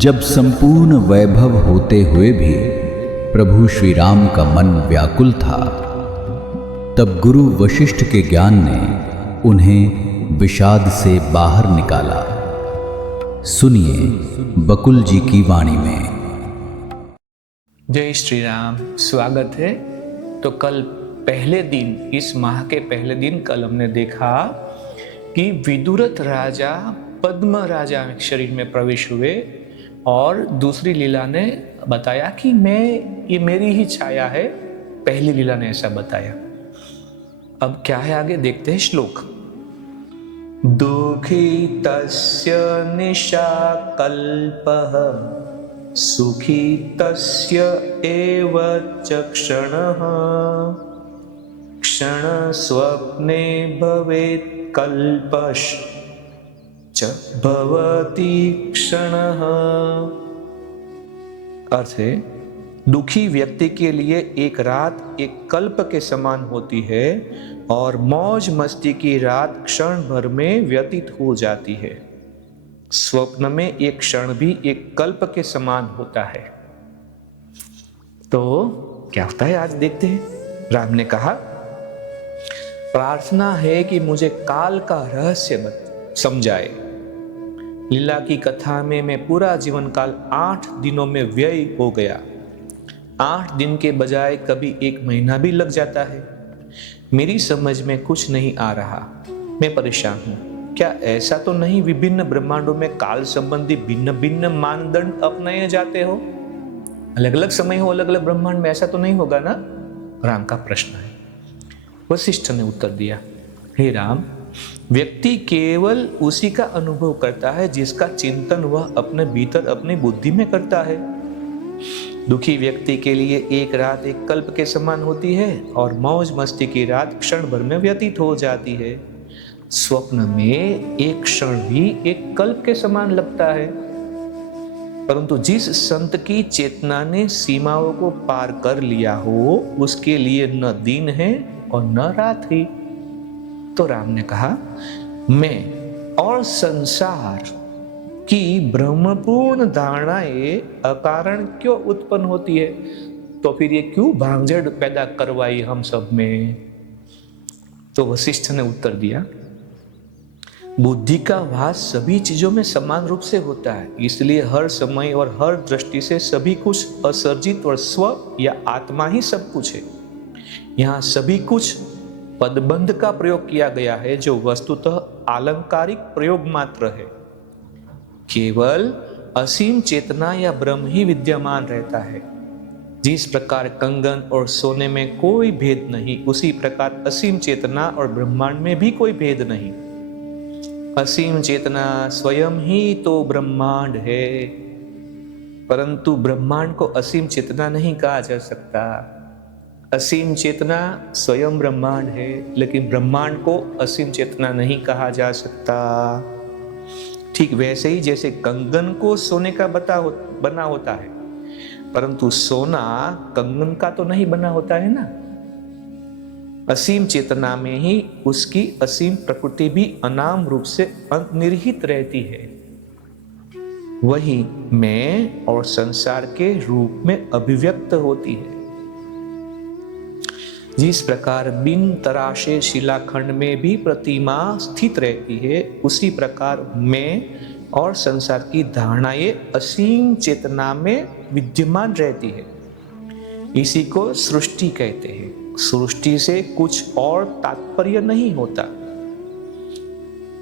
जब संपूर्ण वैभव होते हुए भी प्रभु श्री राम का मन व्याकुल था, तब गुरु वशिष्ठ के ज्ञान ने उन्हें विषाद से बाहर निकाला। सुनिए बकुल जी की वाणी में। जय श्री राम। स्वागत है। तो कल पहले दिन, इस माह के पहले दिन कल हमने देखा कि विदुरथ राजा पद्म राजा शरीर में प्रवेश हुए और दूसरी लीला ने बताया कि ये मेरी ही छाया है। पहली लीला ने ऐसा बताया। अब क्या है आगे देखते हैं श्लोक। दुखी तस्य निशा कल्पः सुखी तस्य एव च क्षणः क्षण स्वप्ने भवेत् कल्पश्च भवति क्षणः। अर्थ है, दुखी व्यक्ति के लिए एक रात एक कल्प के समान होती है और मौज मस्ती की रात क्षण भर में व्यतीत हो जाती है। स्वप्न में एक क्षण भी एक कल्प के समान होता है। तो क्या होता है आज देखते हैं। राम ने कहा, प्रार्थना है कि मुझे काल का रहस्य समझाए। लीला की कथा में मैं पूरा जीवन काल 8 दिनों में व्यय हो गया। 8 दिन के बजाय कभी 1 महीना भी लग जाता है। मेरी समझ में कुछ नहीं आ रहा। मैं परेशान हूं। क्या ऐसा तो नहीं विभिन्न ब्रह्मांडों में काल संबंधी भिन्न भिन्न मानदंड अपनाए जाते हो? अलग अलग समय हो, अलग अलग ब्रह्मांड में, ऐसा तो नहीं होगा ना? राम का प्रश्न है। वशिष्ठ ने उत्तर दिया, हे राम, व्यक्ति केवल उसी का अनुभव करता है जिसका चिंतन वह अपने भीतर अपनी बुद्धि में करता है। दुखी व्यक्ति के लिए एक रात एक कल्प के समान होती है और मौज मस्ती की रात क्षण भर में व्यतीत हो जाती है। स्वप्न में एक क्षण भी एक कल्प के समान लगता है। परंतु जिस संत की चेतना ने सीमाओं को पार कर लिया हो, उसके लिए न दिन है और न रात ही। तो राम ने कहा, मैं और संसार की ब्रह्मपूर्ण धारणाएं अकारण क्यों उत्पन्न होती है? तो फिर ये क्यों भांगजड़ पैदा करवाई हम सब में? तो वशिष्ठ ने उत्तर दिया, बुद्धि का वास सभी चीजों में समान रूप से होता है, इसलिए हर समय और हर दृष्टि से सभी कुछ असर्जित और स्व या आत्मा ही सब कुछ है। यहाँ सभी कुछ पदबंध का प्रयोग किया गया है, जो वस्तुतः आलंकारिक प्रयोग मात्र है। केवल असीम चेतना या ब्रह्म ही विद्यमान रहता है। जिस प्रकार कंगन और सोने में कोई भेद नहीं, उसी प्रकार असीम चेतना और ब्रह्मांड में भी कोई भेद नहीं। असीम चेतना स्वयं ही तो ब्रह्मांड है, परंतु ब्रह्मांड को असीम चेतना नहीं कहा जा सकता। असीम चेतना स्वयं ब्रह्मांड है, लेकिन ब्रह्मांड को असीम चेतना नहीं कहा जा सकता। ठीक वैसे ही जैसे कंगन को सोने का बना होता है, परंतु सोना कंगन का तो नहीं बना होता है ना। असीम चेतना में ही उसकी असीम प्रकृति भी अनाम रूप से अंतर्निहित रहती है। वही मैं और संसार के रूप में अभिव्यक्त होती है। जिस प्रकार बिन तराशे शिलाखंड में भी प्रतिमा स्थित रहती है, उसी प्रकार मैं और संसार की धारणाएं असीम चेतना में विद्यमान रहती है। इसी को सृष्टि कहते हैं। सृष्टि से कुछ और तात्पर्य नहीं होता।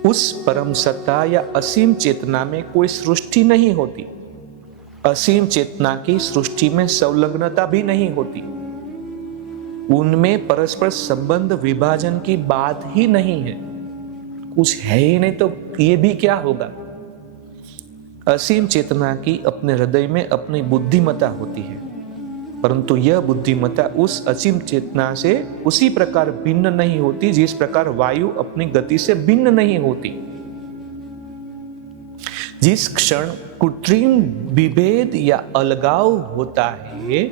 उस परम सत्ता या असीम चेतना में कोई सृष्टि नहीं होती। असीम चेतना की सृष्टि में संलग्नता भी नहीं होती। उनमें परस्पर संबंध विभाजन की बात ही नहीं है। कुछ है ही नहीं तो ये भी क्या होगा? असीम चेतना की अपने हृदय में अपनी बुद्धिमत्ता होती है, परंतु यह बुद्धिमत्ता उस असीम चेतना से उसी प्रकार भिन्न नहीं होती जिस प्रकार वायु अपनी गति से भिन्न नहीं होती। जिस क्षण कृत्रिम विभेद या अलगाव होता है,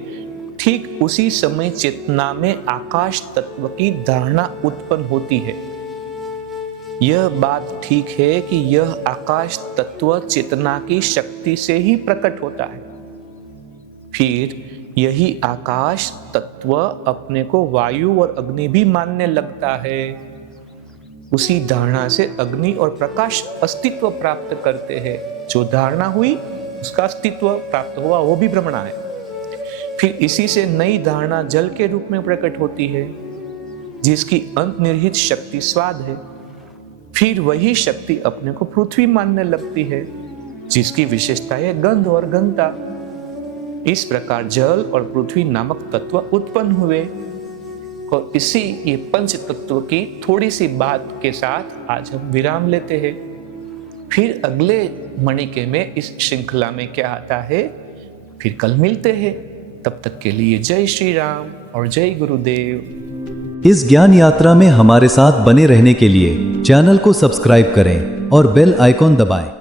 ठीक उसी समय चेतना में आकाश तत्व की धारणा उत्पन्न होती है। यह बात ठीक है कि यह आकाश तत्व चेतना की शक्ति से ही प्रकट होता है। फिर यही आकाश तत्व अपने को वायु और अग्नि भी मानने लगता है। उसी धारणा से अग्नि और प्रकाश अस्तित्व प्राप्त करते हैं। जो धारणा हुई उसका अस्तित्व प्राप्त हुआ, वो भी भ्रमणा है। फिर इसी से नई धारणा जल के रूप में प्रकट होती है, जिसकी अंतर्निहित शक्ति स्वाद है। फिर वही शक्ति अपने को पृथ्वी मानने लगती है, जिसकी विशेषता है गंध और घनता। इस प्रकार जल और पृथ्वी नामक तत्व उत्पन्न हुए। और इसी ये पंच तत्व की थोड़ी सी बात के साथ आज हम विराम लेते हैं। फिर अगले मणिके में इस श्रृंखला में क्या आता है, फिर कल मिलते हैं। तब तक के लिए जय श्री राम और जय गुरुदेव। इस ज्ञान यात्रा में हमारे साथ बने रहने के लिए चैनल को सब्सक्राइब करें और बेल आइकॉन दबाएं।